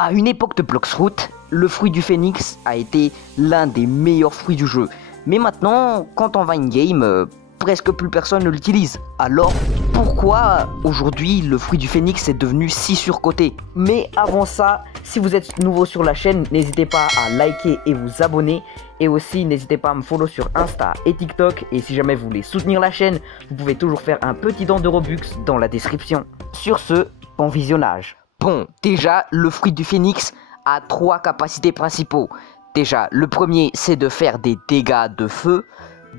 À une époque de Bloxroot, le fruit du phénix a été l'un des meilleurs fruits du jeu. Mais maintenant, quand on va in-game, presque plus personne ne l'utilise. Alors, pourquoi aujourd'hui le fruit du phénix est devenu si surcoté? Mais avant ça, si vous êtes nouveau sur la chaîne, n'hésitez pas à liker et vous abonner. Et aussi, n'hésitez pas à me follow sur Insta et TikTok. Et si jamais vous voulez soutenir la chaîne, vous pouvez toujours faire un petit don de Robux dans la description. Sur ce, bon visionnage. Bon, déjà, le fruit du phénix a 3 capacités principaux. Déjà, le premier, c'est de faire des dégâts de feu.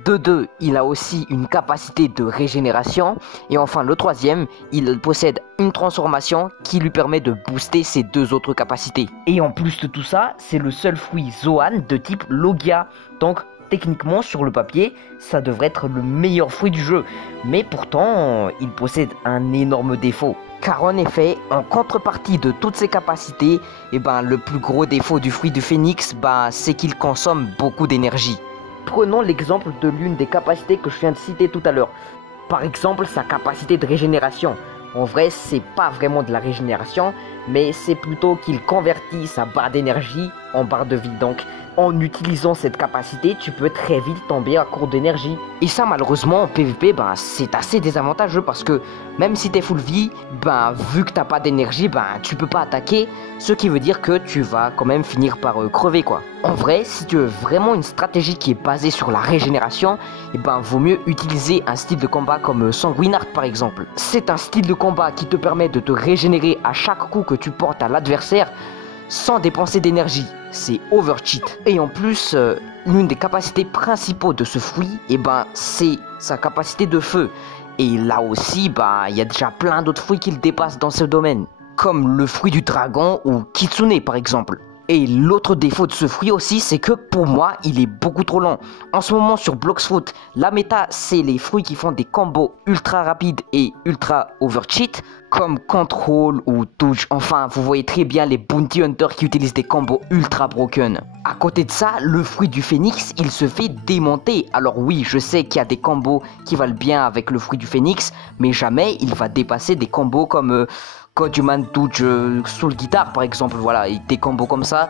De 2, il a aussi une capacité de régénération. Et enfin, le troisième, il possède une transformation qui lui permet de booster ses 2 autres capacités. Et en plus de tout ça, c'est le seul fruit Zoan de type Logia. Donc, techniquement, sur le papier, ça devrait être le meilleur fruit du jeu. Mais pourtant, il possède un énorme défaut. Car en effet, en contrepartie de toutes ces capacités, le plus gros défaut du fruit du phénix, c'est qu'il consomme beaucoup d'énergie. Prenons l'exemple de l'une des capacités que je viens de citer tout à l'heure. Par exemple, sa capacité de régénération. En vrai, c'est pas vraiment de la régénération, mais c'est plutôt qu'il convertit sa barre d'énergie en barre de vie. Donc, en utilisant cette capacité, tu peux très vite tomber à court d'énergie. Et ça, malheureusement, en PvP, c'est assez désavantageux parce que même si t'es full vie, vu que t'as pas d'énergie, tu peux pas attaquer, ce qui veut dire que tu vas quand même finir par crever, quoi. En vrai, si tu veux vraiment une stratégie qui est basée sur la régénération, vaut mieux utiliser un style de combat comme Sanguinart par exemple. C'est un style de combat qui te permet de te régénérer à chaque coup que tu portes à l'adversaire sans dépenser d'énergie. C'est overcheat. Et en plus, l'une des capacités principaux de ce fruit, c'est sa capacité de feu. Et là aussi, il y a déjà plein d'autres fruits qui le dépassent dans ce domaine. Comme le fruit du dragon ou Kitsune par exemple. Et l'autre défaut de ce fruit aussi, c'est que pour moi, il est beaucoup trop lent. En ce moment sur Bloxroot, la méta, c'est les fruits qui font des combos ultra rapides et ultra overcheat, comme Control ou Touch. Enfin, vous voyez très bien les Bounty Hunters qui utilisent des combos ultra broken. À côté de ça, le fruit du phénix, il se fait démonter. Alors oui, je sais qu'il y a des combos qui valent bien avec le fruit du phénix, mais jamais il va dépasser des combos comme... Godhuman Touch Soul Guitar par exemple, voilà, et des combos comme ça.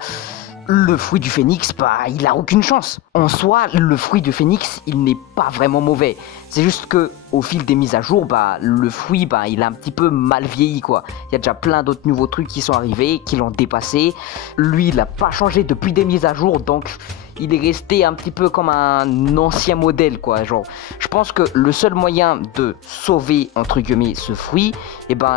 Le fruit du phénix, il a aucune chance. En soi, le fruit du phénix, il n'est pas vraiment mauvais. C'est juste que au fil des mises à jour, le fruit, il a un petit peu mal vieilli, quoi. Il y a déjà plein d'autres nouveaux trucs qui sont arrivés, qui l'ont dépassé. Lui, il n'a pas changé depuis des mises à jour, donc il est resté un petit peu comme un ancien modèle, quoi. Genre, je pense que le seul moyen de sauver, entre guillemets, ce fruit,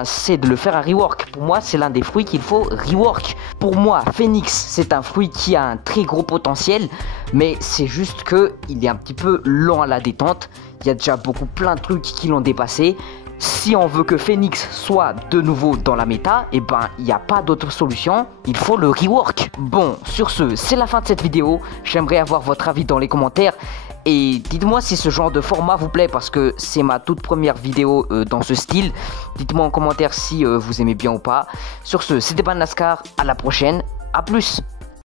c'est de le faire un rework. Pour moi, c'est l'un des fruits qu'il faut rework. Pour moi, Phénix, c'est un fruit qui a un très gros potentiel, mais c'est juste que il est un petit peu lent à la détente. Il y a déjà plein de trucs qui l'ont dépassé. Si on veut que Phénix soit de nouveau dans la méta, il n'y a pas d'autre solution, il faut le rework. Bon, sur ce, c'est la fin de cette vidéo. J'aimerais avoir votre avis dans les commentaires. Et dites-moi si ce genre de format vous plaît parce que c'est ma toute première vidéo dans ce style. Dites-moi en commentaire si vous aimez bien ou pas. Sur ce, c'était Banascar, à la prochaine, à plus.